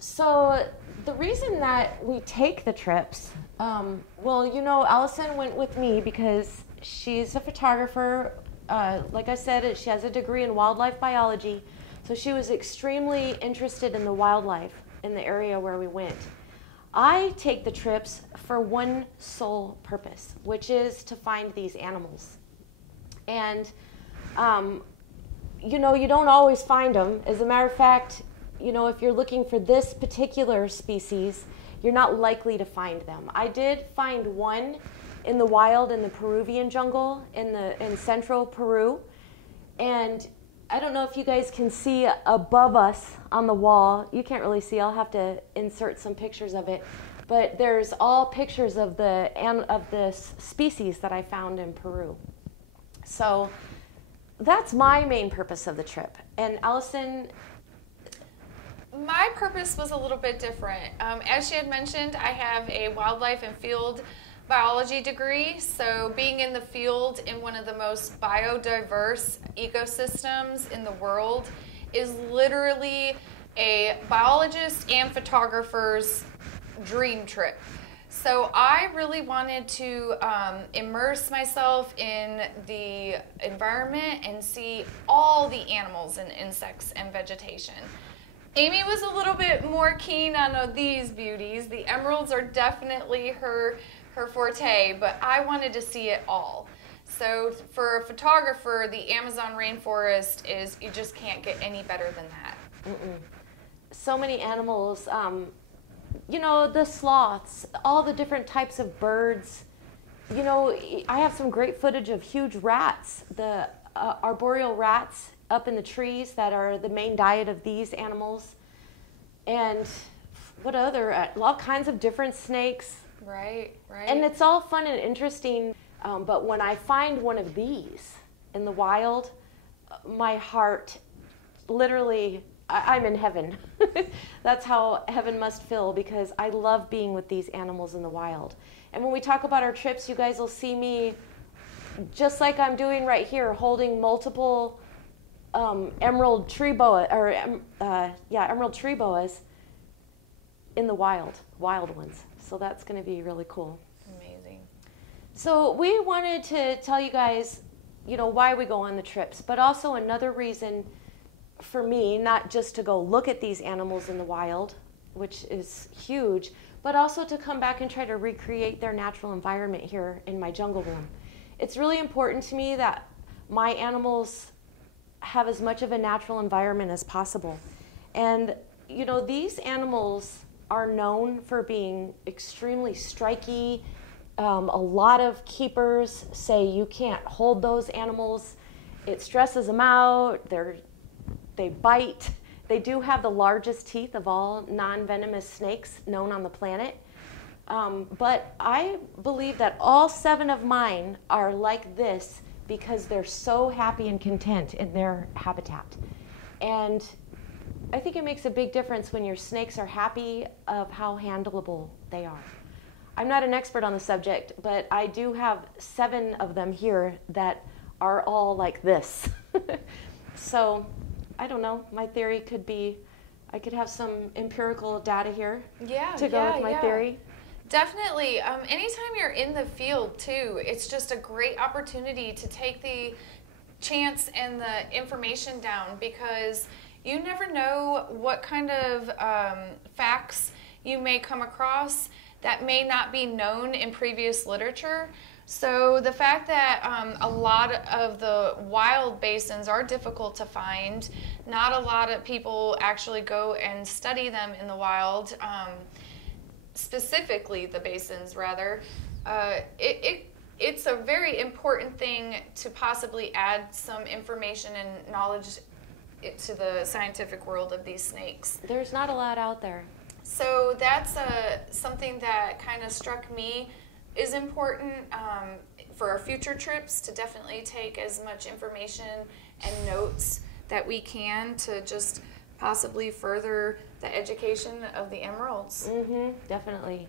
So the reason that we take the trips, well, you know, Allison went with me because she's a photographer. Like I said, she has a degree in wildlife biology, so she was extremely interested in the wildlife in the area where we went. I take the trips for one sole purpose, which is to find these animals. And, you know, you don't always find them. As a matter of fact, you know, if you're looking for this particular species, you're not likely to find them. I did find one in the wild in the Peruvian jungle in central Peru. And I don't know if you guys can see above us on the wall. You can't really see. I'll have to insert some pictures of it. But there's all pictures of this species that I found in Peru. So that's my main purpose of the trip. And Allison, my purpose was a little bit different. As she had mentioned, I have a wildlife and field biology degree, so being in the field in one of the most biodiverse ecosystems in the world is literally a biologist and photographer's dream trip. So I really wanted to immerse myself in the environment and see all the animals and insects and vegetation. Amy was a little bit more keen on these beauties. The emeralds are definitely her forte, but I wanted to see it all. So for a photographer, the Amazon rainforest is, you just can't get any better than that. So many animals, you know, the sloths, all the different types of birds. You know, I have some great footage of huge rats, the arboreal rats up in the trees that are the main diet of these animals. And what other, all kinds of different snakes. Right. And it's all fun and interesting, but when I find one of these in the wild, my heart literally, I'm in heaven. That's how heaven must feel, because I love being with these animals in the wild. And when we talk about our trips, you guys will see me, just like I'm doing right here, holding multiple emerald tree boas in the wild ones. So that's going to be really cool. Amazing. So we wanted to tell you guys, you know, why we go on the trips, but also another reason for me, not just to go look at these animals in the wild, which is huge, but also to come back and try to recreate their natural environment here in my jungle room. It's really important to me that my animals have as much of a natural environment as possible. And, you know, these animals are known for being extremely striky. A lot of keepers say you can't hold those animals. It stresses them out. They bite. They do have the largest teeth of all non-venomous snakes known on the planet. But I believe that all 7 of mine are like this because they're so happy and content in their habitat. And I think it makes a big difference when your snakes are happy of how handleable they are. I'm not an expert on the subject, but I do have 7 of them here that are all like this. So, I don't know, my theory could be, I could have some empirical data here to go with my theory. Definitely. Anytime you're in the field, too, it's just a great opportunity to take the chance and the information down, because you never know what kind of facts you may come across that may not be known in previous literature. So the fact that a lot of the wild basins are difficult to find, not a lot of people actually go and study them in the wild, specifically the basins rather, it's a very important thing to possibly add some information and knowledge to the scientific world of these snakes. There's not a lot out there. So that's something that kind of struck me is important for our future trips, to definitely take as much information and notes that we can to just possibly further the education of the emeralds. Definitely.